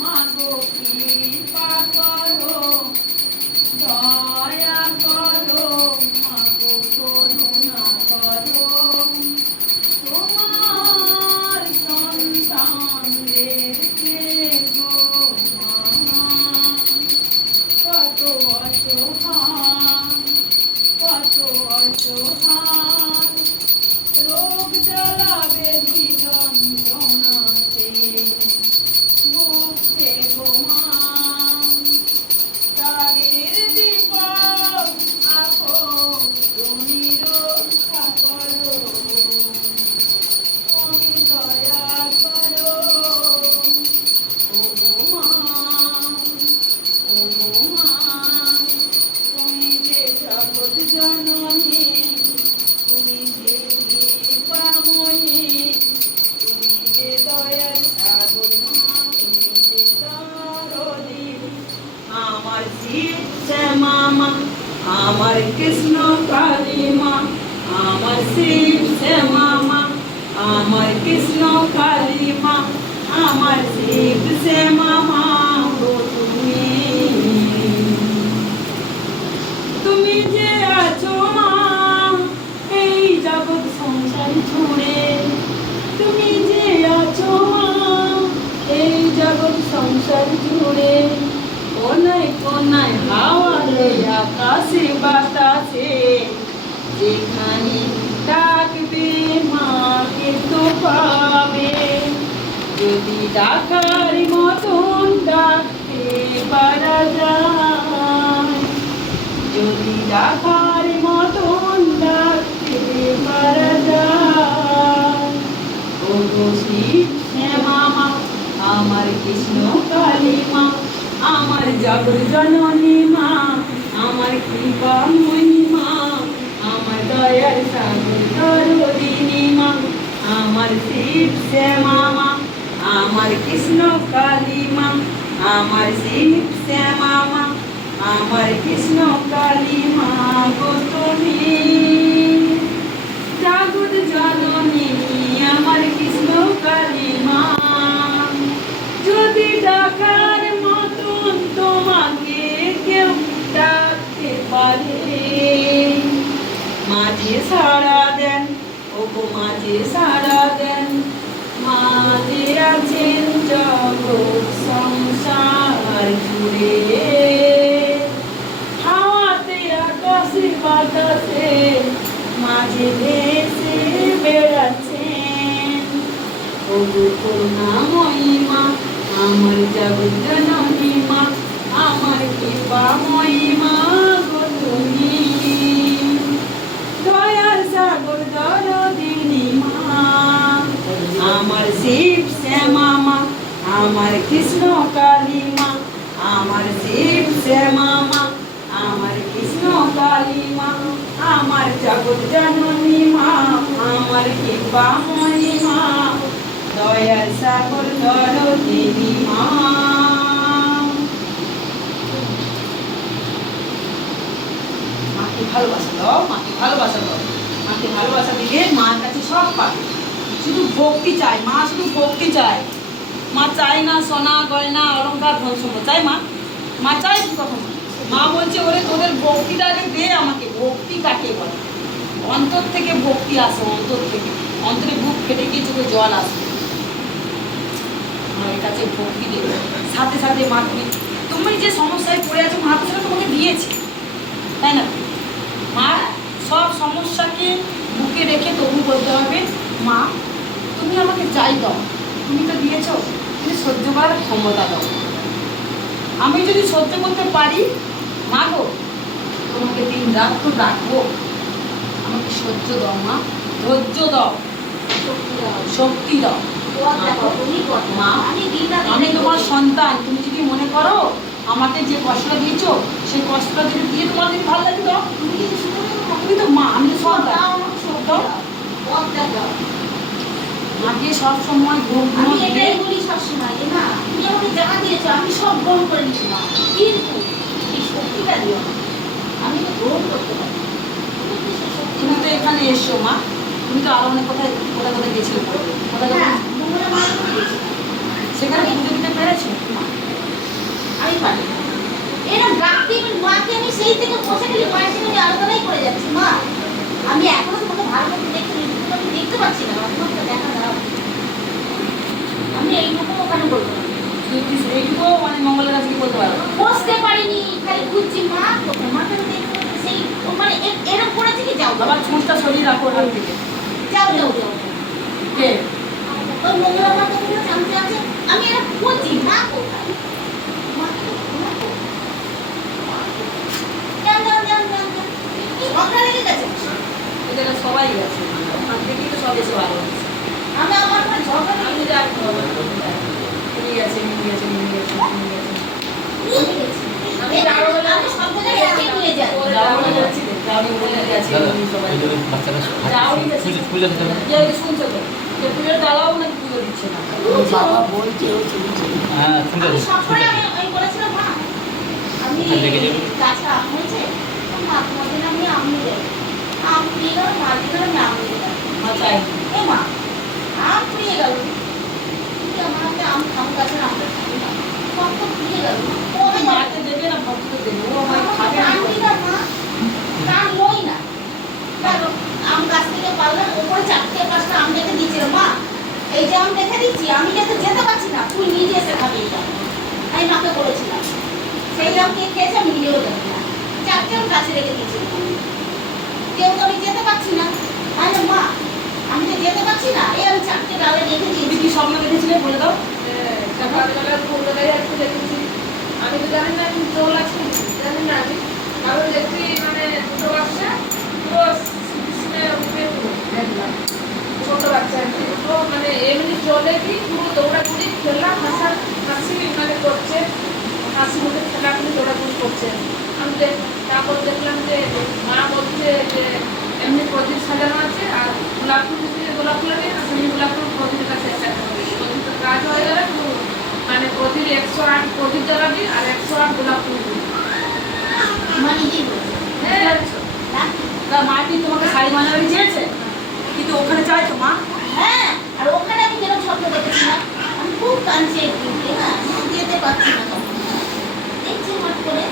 মা গো শ্যামা আমার কৃষ্ণ কালী মা আমার শিব শ্যামা মা গো তুমি। তুমি যে আছো মা, এই জগৎ সংসার জুড়ে তুমি যে আছো মা, এই জগৎ সংসার জুড়ে কোনায় কোনায় হাওয়ারে আকাশে বাতাসে, যেখানে ডাকবে মাকে তো পাবে। যদি ডাকার মতন ডাকতে পারা যায়, যদি ডাকার মতন ডাকতে পারা যায় আমার কৃষ্ণ কালী মা, আমার জগৎ জননী মা, আমার কৃপা মা, আমার দয়ার সাগর মা আমার শিব শ্যামা মা আমার কৃষ্ণ কালী মা আমার শিব শ্যামামা আমার কৃষ্ণ কালী মা গো তুমি। জাগত জননী আমার কৃষ্ণ কালী মা যদি ডাকার মতন তোমাকে কেউ ডাকতে পারে, মাঝে দেন ও মাঝে সাড়া দেন। মাঝে আছেন জগৎ, সংসার জুড়ে। হাওয়াতে আকাশে বাতাসে মাঝে ভেসে বেড়াচ্ছেন। ওগো করুণাময়ী মা, আমার জগৎ জননী মা আমার কৃপাময়ী মা গো তুমি দয়ার সাগর দরদিনী মা আমার শিব শ্যামা মা আমার কৃষ্ণ কালী মা আমার শিব শ্যামা মা আমার কৃষ্ণ কালী মা আমার জগৎ জননী মা, আমার কৃপাময়ী মা দয়ার সাগর দরদিনী মা। মাকে ভালোবাসা দাও মাকে ভালোবাসা দাও মাকে ভালোবাসা দিলে মার কাছে সব পাবে। শুধু ভক্তি চায়, মা শুধু ভক্তি চায়। মা চায় না সোনা, গয়না অলঙ্কার ধন সম্পদ চাই মা? মা চাই কি কখন? মা বলছে, ওরে, তোদের ভক্তিটা আগে দে আমাকে। ভক্তি কাকে বলে? অন্তর থেকে ভক্তি আসে, অন্তর থেকে। অন্তরে বুক ফেটে গিয়ে চোখে জল আসে। মায়ের কাছে ভক্তি দেবে সাথে সাথে মা তুমি তুমি যে সমস্যায় পড়ে আছো, মা তো তোমাকে দিয়েছে। তাই না? মা, সব সমস্যাকে বুকে রেখে তবু বলতে হবে, মা তুমি আমাকে যাই দাও। তুমি তো দিয়েছ তুমি সহ্য করার ক্ষমতা দাও। আমি যদি সহ্য করতে পারি মা গো তোমাকে দিন রাত তো ডাকবো। আমাকে সহ্য দাও মা ধৈর্য দাও। শক্তি দাও। মা আমি তোমার সন্তান। তুমি যদি মনে করো আমাকে যে কষ্টটা দিয়েছ সেই কষ্টটা যদি দিয়ে তোমার যদি ভালো লাগে দাও। তুমি তো মা আমি তো সন্তান। দাও। মাকে সব সময় ঘুম আমি এটাই বলি সবসময় যে না তুমি আমাকে যা দিয়েছ আমি সব গ্রহণ করে নিচ্ছি না কিন্তু এই শক্তিটা দিও আমি তো গ্রহণ করতে পারি তুমি সেই এখানে এসো মা। তুমি তো আরও অনেক কোথায় কোথায় কোথায় গেছিলে হ্যাঁ মা তো। সেখানে পুজো দিতে পেরেছ? আমি পারি এরা ডাকতে আমি মাকে আমি সেই থেকে বসে গেলে মায়ের সঙ্গে আমি আলোচনাই করে যাচ্ছি মা। আমি এখনও তোমাকে ভালো মতো দেখতে পাচ্ছি না তোমাকে দেখা দাও আমি এইটুকু ওখানে বলব। এইটুকু মানে মঙ্গলের কাছে বলতে পারো? বসতে পারিনি খালি ঘুরছি। মা মাকে আমি সেই মানে এ- করেছে কি যাও। বাবা চুঁচটা সরিয়ে রাখো হাত থেকে। যাও যাও যাও। কে? ওই মঙ্গলা মা তো বলল জানতে আছে। আমি এরম বলছি মা কোথায়? মা কোথায়? মা কোথায়? যান যান যান যান যান। কি ঝগড়া লেগে গেছে? এদের সবাই গেছে। হ্যাঁ আমি করে আমি আমি আমি। গাছে আম হয়েছে আমি যাব আম নিয়ে গেল মা দিল আমি আম নিয়ে গেলাম মা চাই এ মা আম ফুরিয়ে গেল। কিন্তু আমার হাতে আম খাম গাছের আমটা খাবি না। সব তো গেল কবে মাকে দেবে না ভক্তকে দেবে? ও আমার খাবে না। না মা। কানবই না। কারণ আম গাছ থেকে পারলাম ওপরে চারটে পাঁচটা আম রেখে দিয়েছিল মা। এই যে আম রেখে দিচ্ছি আমি যাতে যেতে পারছি না। তুই নিজে এসে খাবি এটা আমি। মাকে বলেছিলাম। সেই আম কে খেয়েছে আমি নিজেও জানি না। চারটে আম গাছে রেখে দিয়েছিলাম কেউ তো আমি যেতে পারছি না। আরে মা, আমি তো যেতে পারছি না। এই আমি চারটে ডালে রেখে তুমি দিয়েছি কি স্বপ্ন দেখেছিলে বলে দাও। দেখেছি আমি তো জানি না, আমি জল আছে। জানি না, আমি কারণ দেখছি মানে দুটো বাচ্চা পুরো উঠে দেখলাম। ছোট বাচ্চা আর কি। মানে এমনি জলে কি, পুরো দৌড়াদৌড়ি খেলা, হাসা, হাসি মানে করছে। হাসি মুখে খেলাগুলি দৌড়াদৌড়ি করছে। আমি দেখ তারপর দেখলাম যে মা বলছে যে এমনি প্রদীপ সাজানো আছে আর গোলাপ ফুল দিয়ে গোলাপ ফুল নেই সেমনি গোলাপ ফুল প্রদীপের কাছে প্রদীপের কাজ হয়ে গেলে। মানে প্রদীপ একশো আট প্রদীপ জ্বালাবি আর একশো আট গোলাপ ফুল দিবি। মা নিজেই বলেছে? হ্যাঁ। মা কি তোমাকে শাড়ি বানাবে চেয়েছে? কিন্তু ওখানে চাই তো মা। হ্যাঁ। আর ওখানে আমি যেরকম স্বপ্ন দেখেছিলাম আমি খুব কাঁদছি একদিনকে হ্যাঁ যেতে পারছি না দেখছি হঠাৎ করে।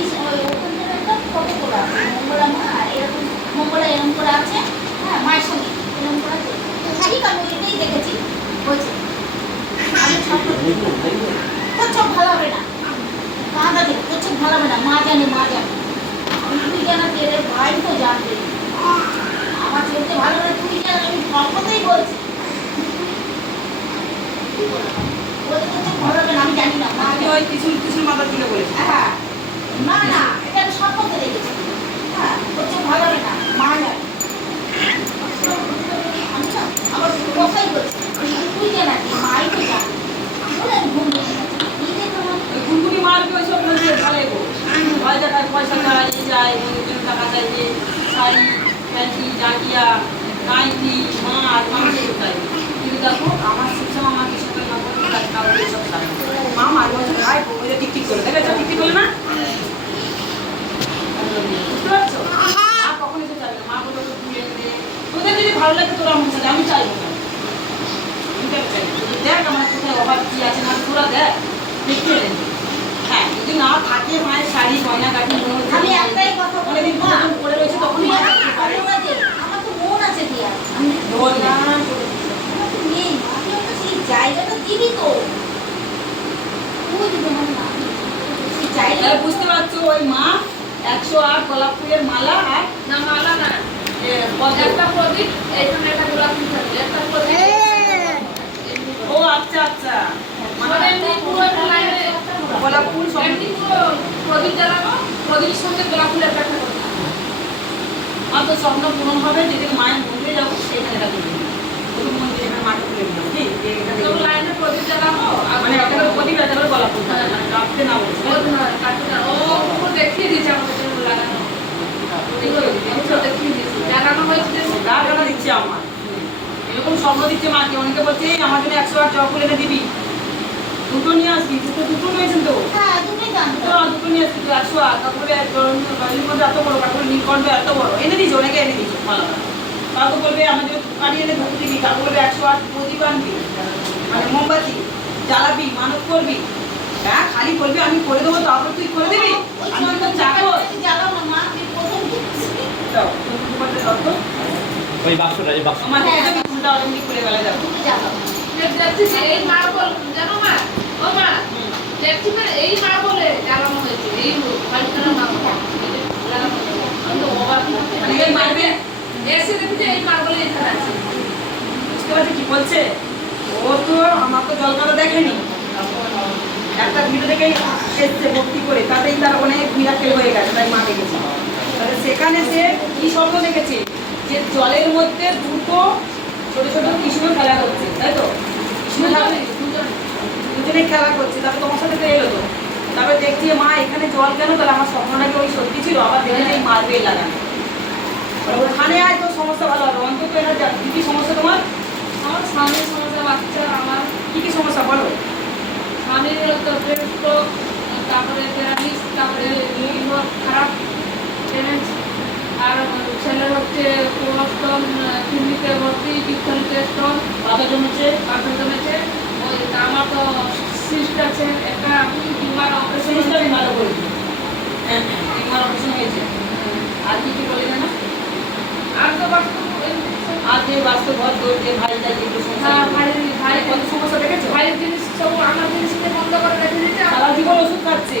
ওখান থেকে একটা ফটো তোলা আছে মঙ্গলা মা আর এরকম মঙ্গলা এরকম করে আছে হ্যাঁ মায়ের সঙ্গে এরকম করে আছে ঠিক আমি এটাই দেখেছি বলছে। তোর ভালো হবে না কাঁদা দিল তোর চোখ ভালো হবে না মা জানে মা জানে তুই জানা তেরে ভাই তো জানবে আমার চলতে ভালো না তুই জান আমি সর্বদাই বলছি বলতে তোর ভালো হবে না, আমি জানি না মা কিছু কিছু মাথা তুলে বলেছি হ্যাঁ হ্যাঁ আমার পয়সা চাইতে যায় শাড়ি, প্যান্টি জাঙ্গিয়া নাইটি মাছ মাংস চাই কিন্তু দেখো, আমার শিক্ষা আমাকে সাথে না কারণে এসব চাই মা মাঝে মাঝে খায় ওই টিক টিক করে দেখেছ টিক টিক করে না বুঝতে পারছ মা কখন এসে যাবে না মা বলতো তো তুই এনে দে। তোদের যদি ভালো লাগে তোরা আমার সাথে আমি চাইব না দেখ আমার কোথায় অভাব কি আছে না তোরা দেখ। দেখতে হ্যাঁ যদি না থাকে মায়ের শাড়ি গয়না গাঠি আমি একটাই কথা বলি অনেকদিন মা। রয়েছে তখন আমার দেখতে ভালো পারে। লাগে আমার তো মন আছে দিয়া আমি মন নেই। আমার তো নেই আমি ওকে সেই জায়গাটা দিবি তো। বুঝবে না সেই জায়গাটা বুঝতে পারছ ওই মা একশো আট গোলাপ ফুলের মালা আর না মালা না। একটা প্রদীপ এইখানে একটা গোলাপ ফুল থাকবে একটা প্রদীপ ও আচ্ছা আচ্ছা মানে পুরো লাইনে গোলাপ ফুল সব। প্রদীপ জ্বালানো প্রদীপের সঙ্গে গোলাপ ফুলের একটা করতে তো স্বপ্ন পূরণ হবে যেদিন মায়ের মন্দিরে যাব সেইখানে এটা করব। প্রথম মন্দিরে এখানে মাঠে তুলে দিলাম কি? যে এখানে তো লাইনে প্রদীপ জ্বালানো আর মানে প্রদীপ গোলাপ ফুল থাকবে, মানে না বলছে ও কাটতে না। ও দেখিয়ে দিয়েছে আমাদের লাগানো পুরো দেখিয়ে দিয়েছে জ্বালানো হয়েছে যে টাকা দিচ্ছে আমার। এরকম স্বপ্ন দিচ্ছে মাকে অনেকে বলছে "এই, আমার জন্য একশো আট জবা দিবি। দুটো নিয়ে আসবি দুটো দুটো নিয়েছেন তো? হ্যাঁ জানতো দুটো নিয়ে আসবি তো একশো আট তারপরে মধ্যে এত বড় নীলকণ্ঠ এত বড়। এনে দিয়েছ অনেকে এনে দিয়েছ মালাটা কাকু বলবে আমাদের কারি এনে ধরে দিবি। কাকু বলবে একশো আট প্রদীপ আনবি। মানে মোমবাতি জ্বালাবি মানত করবি। হ্যাঁ খালি বলবি আমি করে দেবো তারপর তুই করে দিবি? আমি তো চাকর কাঠটা না মা আমি প্রথম দাও তো। ওই বাক্সটা এই বাক্স। আমার দেখে যাবি কোনটা অলরেডি করে গেলে যাব দেখছি যে এই মার্বল জানো মা? ও মা দেখছি না এই মার্বলে জ্বালানো হয়েছে এই কালার মার্বল তো অবাক মানে এই মার্বেল এসে দেখছি যে এই মার্বলে এখানে আছে বুঝতে পারছি কি বলছে? ও তো আমার তো জলকাতা দেখেনি। একটা ভিডিও দেখেই এসছে ভক্তি করে তাতেই তার অনেক মিরাকেল হয়ে গেছে তাই মা দেখেছে। তাহলে সেখানে সে কি স্বপ্ন দেখেছে? যে জলের মধ্যে দুটো ছোট ছোট কৃষ্ণ খেলা করছে তাই তো? কৃষ্ণ দুজনে খেলা করছে তারপর তোমার সাথে এলো তো। তারপরে দেখছি মা এখানে জল কেন? তাহলে আমার স্বপ্নটাকে ওই সত্যি ছিল আবার দেখে এই মার্বেল লাগানো ওখানে আয় তো সমস্যা ভালো হবে। অন্তত এটা যা- কি কি সমস্যা তোমার? আমার স্বামীর সমস্যা বাচ্চা আমার কি কি সমস্যা বলো? স্বামীর তো তারপরে তারপরে খারাপ। ড্যামেজ আর ছেলের হচ্ছে কোলেস্ট্রল কিডনিতে ভর্তি পিত্তলিতে স্টোন বাবা জমেছে পাথর জমেছে। ওই আমার তো সিস্ট আছে একটা টিউমার অপারেশন ভালো করেছি। হ্যাঁ অপারেশন হয়েছে। আর কি কি বলে না আর তো বাস্তব আর যে বাস্তব ঘর যে ভাইটা সমস্যা হ্যাঁ, ভাই ভাই কত সমস্যা দেখেছ? ভাইয়ের জিনিস সব আমার জিনিসকে বন্ধ করে রেখে দিয়েছে। সারা জীবন ওষুধ খাচ্ছে।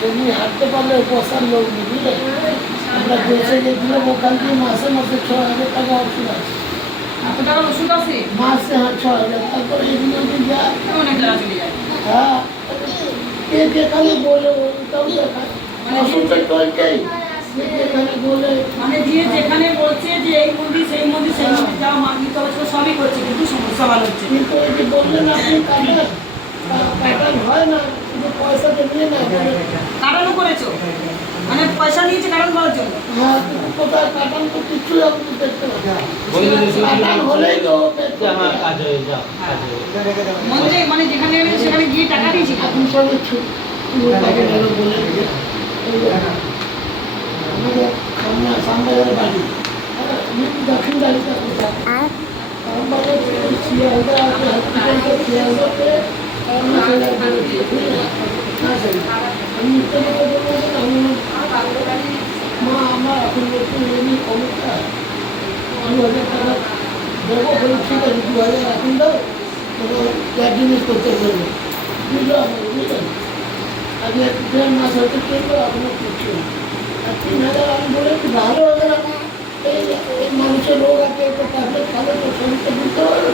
এমনি হাঁটতে পারলে বসার লোক বুঝলে আমরা দেশে গেছিলাম ওখান থেকে মাসে মাসে ছ হাজার টাকা ওষুধ আছে? মাসে হ্যাঁ ছ হাজার তারপরে এগুলো যে যায়? হ্যাঁ কে যেখানে বলে ওটাও দেখায় ওষুধটা চলছেই যে যেখানে মানে দিয়ে যেখানে বলছে যে এই মন্দির সেই মন্দির সেই মন্দির যাও মাগনি তবে সবই করছে কিন্তু সমস্যা ভালো হচ্ছে। কিন্তু বললেন আপনি হয় না। কিন্তু পয়সাটা নিয়ে না কারণও করেছ? মানে পয়সা নিয়েছে কারণ করার জন্য? হ্যাঁ কাটান কাটান হয়ে হয়ে। মানে যেখানে সেখানে গিয়ে টাকা দিয়েছি আপনি সঙ্গে ছুটি মা আমার এখন একটু এমনি অনেকটা দু হাজার টাকা দেবো বলে ঠিক আছে দু হাজার এখন দাও ক্যান্টিনিউস করতে পারব বুঝলাম বুঝলেন আমি এক দেড় মাস হতে চাইব আপনার করছি আর তিন হাজার আমি বলে একটু ভালো হবে না এই মানুষের রোগ আছে একটু ট্যাবলেট খাবে তো শরীরটা বুঝতে পারবে।